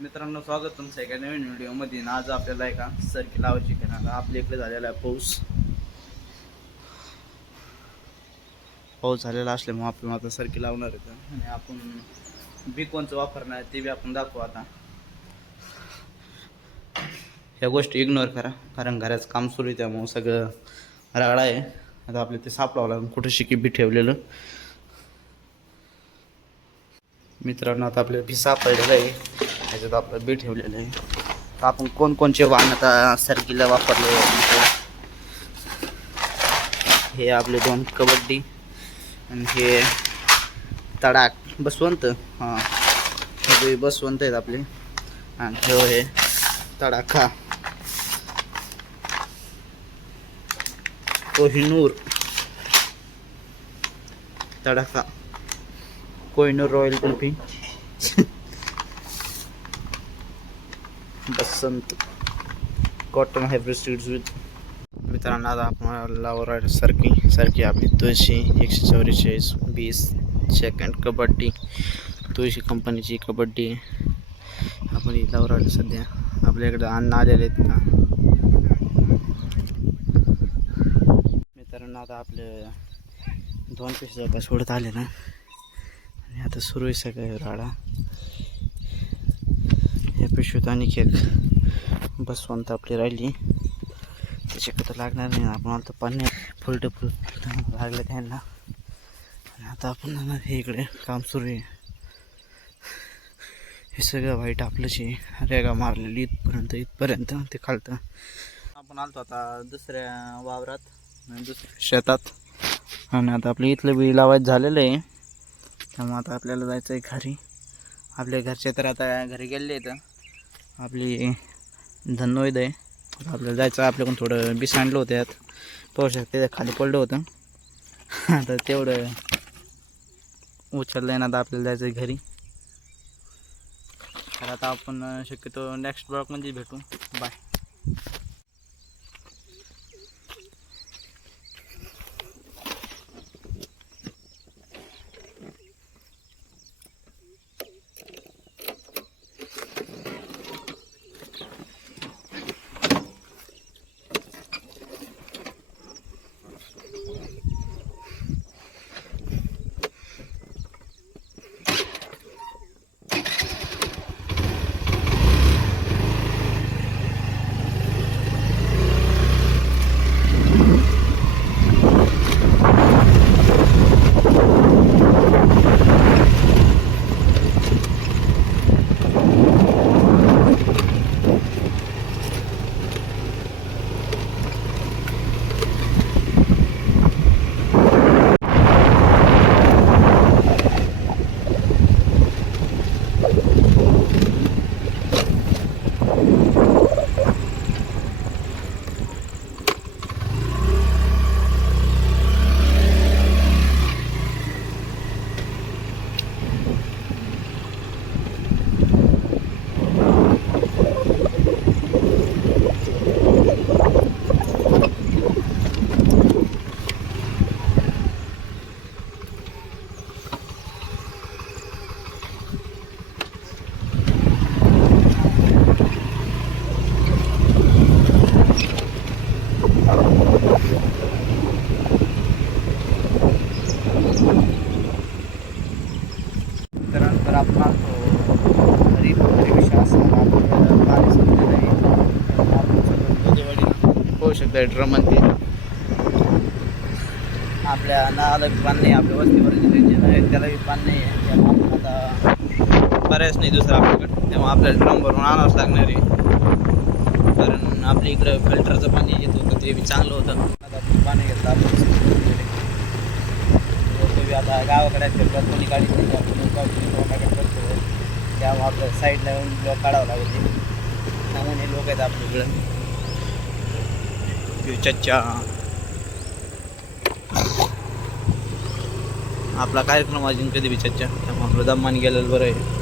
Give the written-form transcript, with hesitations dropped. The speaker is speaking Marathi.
मित्रांनो, स्वागत तुमचं एका नवीन व्हिडिओमध्ये. आज आपल्याला एका सरकी लावायची आहे. आपल्या इकडे झालेला आहे पाऊस झालेला असल्यामुळे आपण आता सरकी लावणार आहे आणि आपण बी कोणचं वापरणार ते बी आपण दाखवू. आता ह्या गोष्टी इग्नोर करा, कारण घराचं काम सुरू आहे त्यामुळं सगळं राडा आहे. आता आपलं ते सापडावं लागेल कुठं शिकी बी ठेवलेलं. मित्रांनो, आता आपल्याला बी सापडलेलं आहे, ह्याच्यात आपलं बी ठेवलेलं आहे. तर आपण कोणकोणचे वाहन आता सरकीला वापरले. हे आपले 2 कबड्डी आणि हे तडाक बसवंत. हां, हे बसवंत आहेत आपले. आणि हे तडाखा कोहिनूर, तडाखा Kohinoor royal kulfi, Basant cotton hybrid seeds with. मित्रांनो, आता आपण लावर सरकी आपली तुळशी 144 20 सेकंड कबड्डी, तुळशी कंपनीची कबड्डी आपण ही लावर सध्या. आपल्याकडे अन्न आलेले आहेत का मित्रांनो. आता आपले 2 पिशव्या आता सोडत आले ना, आणि आता सुरू आहे सगळं राडा. या पिशवीत आणि एक बसवंत आपली राहिली, त्याच्याकडं लागणार नाही. आपण आता पाणी फुल लागलं त्यांना. आणि आता आपण जाणार हे इकडे काम सुरू आहे. हे सगळं वाईट आपलंच आहे, रेगा मारलेली इथपर्यंत ते खालतं. आपण आलतो आता दुसऱ्या वावरात, दुसऱ्या शेतात. आणि आता आपलं इथलं बी लावायचं झालेलं आहे, त्यामुळे आता आपल्याला जायचं आहे घरी. आपल्या घरचे तर आता घरी गेले आहेत. आपली धन्वैद आहे. आपल्याला जायचं. आपल्याकडून थोडं बी सांडलं होतं, यात पाहू शकते खाली पडलं होतं. आता तेवढं उचललं आहे ना, आता आपल्याला जायचं आहे घरी. तर आता आपण शक्यतो नेक्स्ट ब्लॉगमध्ये भेटू. बाय. त्यानंतर आपण आलो घरी. विषय असा आपल्याला पाणी संपलेलं आहे. आपण सगळं होऊ शकतं ड्रममध्ये. आपल्या नाला पाणी नाही, आपल्या वस्तीवर जे आहे त्यालाही पाणी नाही आहे. त्यामुळे आपण आता बऱ्याच नाही दुसरं आपल्याकडे, तेव्हा आपल्याला ड्रम भरून आणावंच लागणार आहे. कारण आपल्या इकडं फिल्टरचं पाणी येत होतं, ते बी चांगलं होतं. आता आपण पाणी घेतलं आपण आता गावाकडे फिरतात, कोणी गाडी करतो, त्यामुळे आपल्या साईडला येऊन ब्लॉक काढावं लागते. त्यामुळे हे लोक आहेत आपल्याकडं. चच्चा आपला कार्यक्रम अजून कधी बी चच्चा, त्यामुळे आपलं दमाने गेलेलं बरं आहे.